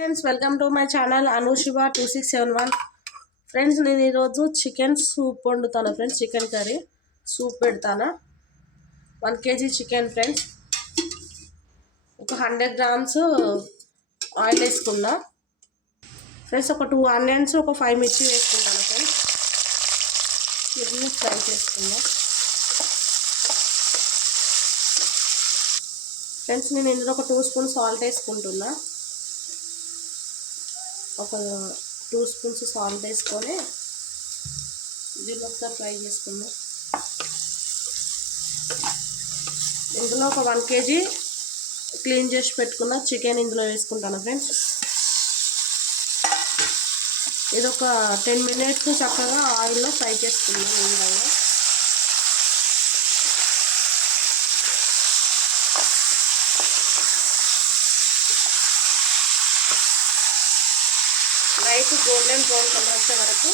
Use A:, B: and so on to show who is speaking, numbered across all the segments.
A: Friends welcome to my channel Anushiva two six seven one friends నేను ఈరోజు chicken soup వండుతాను. Friends chicken curry soup పెడతాను. One KG chicken friends ఒక hundred grams oil వేసుకున్నా friends ఒక two onions ఒక five మిర్చి వేసుకుంటాను ఫ్రెండ్స్ వీటిని ఫ్రై చేసుకుందాం. ఫ్రెండ్స్ నేను ఇందులో ఒక టూ స్పూన్ సాల్ట్ వేసుకుంటున్నా. ఒక టూ స్పూన్స్ సాల్ట్ వేసుకొని దీన్ని ఒకసారి ఫ్రై చేసుకుందాం. ఇందులో ఒక వన్ కేజీ క్లీన్ చేసి పెట్టుకున్న చికెన్ ఇందులో వేసుకుంటాను ఫ్రెండ్స్. ఇది ఒక టెన్ మినిట్స్ చక్కగా ఆయిల్లో ఫ్రై చేసుకుందాం ఈ విధంగా. లైట్ గోల్డెన్ బ్రౌన్ కలర్ వచ్చే వరకు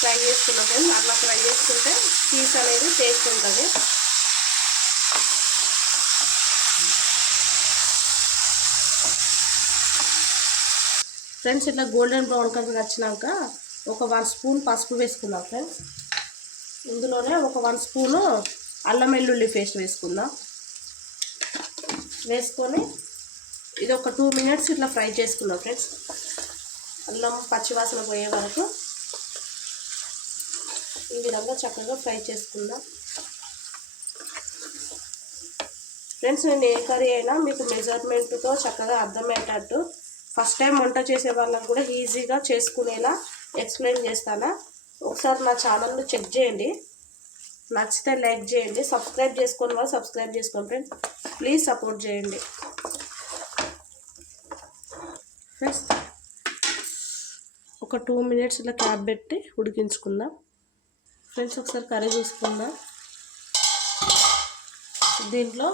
A: ఫ్రై చేసుకున్నాం ఫ్రెండ్స్. అట్లా ఫ్రై చేసుకుంటే పీస్ అనేది టేస్ట్ ఉంటుంది. ఫ్రెండ్స్ ఇట్లా గోల్డెన్ బ్రౌన్ కలర్ వచ్చినాక ఒక వన్ స్పూన్ పసుపు వేసుకుందాం ఫ్రెండ్స్. ఇందులోనే ఒక వన్ స్పూను అల్లం వెల్లుల్లి పేస్ట్ వేసుకుందాం. వేసుకొని ఇది ఒక టూ మినిట్స్ ఇట్లా ఫ్రై చేసుకుందాం ఫ్రెండ్స్. అల్లం పచ్చివాసన పోయే వరకు ఈ విధంగా చక్కగా ఫ్రై చేసుకుందాం. ఫ్రెండ్స్ నేను ఏ కర్రీ అయినా మీకు మెజర్మెంట్తో చక్కగా అర్థమయ్యేటట్టు ఫస్ట్ టైం వంట చేసే వాళ్ళని కూడా ఈజీగా చేసుకునేలా ఎక్స్ప్లెయిన్ చేస్తానా. ఒకసారి నా ఛానల్ని చెక్ చేయండి. నచ్చితే లైక్ చేయండి. సబ్స్క్రైబ్ చేసుకొని వాళ్ళు సబ్స్క్రైబ్ చేసుకోండి ఫ్రెండ్స్. ప్లీజ్ సపోర్ట్ చేయండి. ఫ్రెండ్స్ ఒక టూ మినిట్స్ ఇలా క్యాప్ పెట్టి ఉడికించుకుందాం. ఫ్రెండ్స్ ఒకసారి కర్రీ చూసుకుందాం. దీంట్లో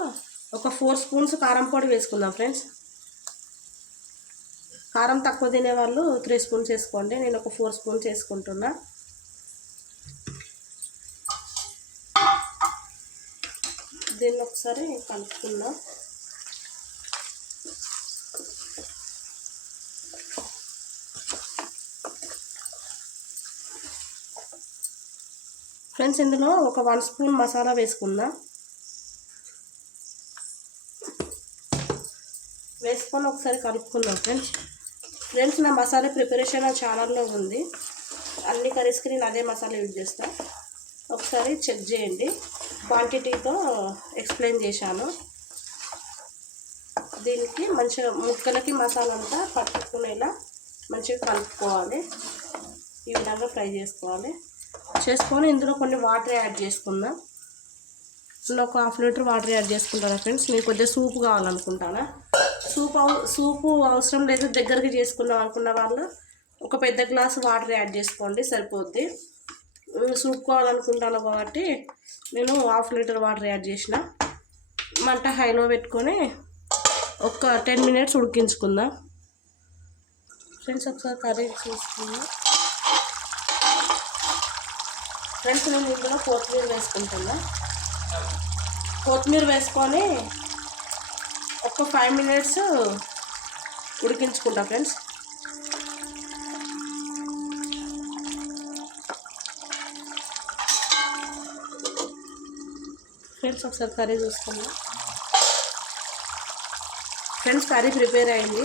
A: ఒక ఫోర్ స్పూన్స్ కారం పొడి వేసుకుందాం ఫ్రెండ్స్. కారం తక్కువ తినే వాళ్ళు త్రీ స్పూన్స్ వేసుకోండి. నేను ఒక ఫోర్ స్పూన్స్ వేసుకుంటున్నా. దీన్ని ఒకసారి కలుపుకుందాం. ఫ్రెండ్స్ ఇందులో ఒక వన్ స్పూన్ మసాలా వేసుకుందాం. వేసుకొని ఒకసారి కలుపుకుందాం ఫ్రెండ్స్. ఫ్రెండ్స్ నా మసాలా ప్రిపరేషన్ నా ఛానల్లో ఉంది. అన్ని కర్రీస్కి నేను అదే మసాలా యూజ్ చేస్తాను ఒకసారి చెక్ చేయండి. క్వాంటిటీతో ఎక్స్ప్లెయిన్ చేశాను. దీనికి మంచిగా ముక్కలకి మసాలా అంతా పట్టుకునేలా మంచిగా కలుపుకోవాలి. ఈ విధంగా ఫ్రై చేసుకోవాలి. చేసుకొని ఇందులో కొన్ని వాటర్ యాడ్ చేసుకుందాం. ఇందులో ఒక హాఫ్ లీటర్ వాటర్ యాడ్ చేసుకుంటాను ఫ్రెండ్స్? నేను కొద్దిగా సూప్ కావాలనుకుంటానా సూప్ సూపు అవసరం లేదు దగ్గరికి చేసుకుందాం అనుకున్న వాళ్ళు ఒక పెద్ద గ్లాస్ వాటర్ యాడ్ చేసుకోండి సరిపోద్ది. సూప్ కావాలనుకుంటాను కాబట్టి నేను హాఫ్ లీటర్ వాటర్ యాడ్ చేసిన. మంట హైలో పెట్టుకొని ఒక టెన్ మినిట్స్ ఉడికించుకుందాం. ఫ్రెండ్స్ ఒకసారి కర్రీ చూసుకుందాం. ఫ్రెండ్స్ నేను ఇందులో కొత్తిమీర వేసుకుంటున్నా. కొత్తిమీర వేసుకొని ఒక ఫైవ్ మినిట్స్ ఉడికించుకుంటా ఫ్రెండ్స్. ఫ్రెండ్స్ ఒకసారి కర్రీ చూసుకుందాం. ఫ్రెండ్స్ కర్రీ ప్రిపేర్ అయింది.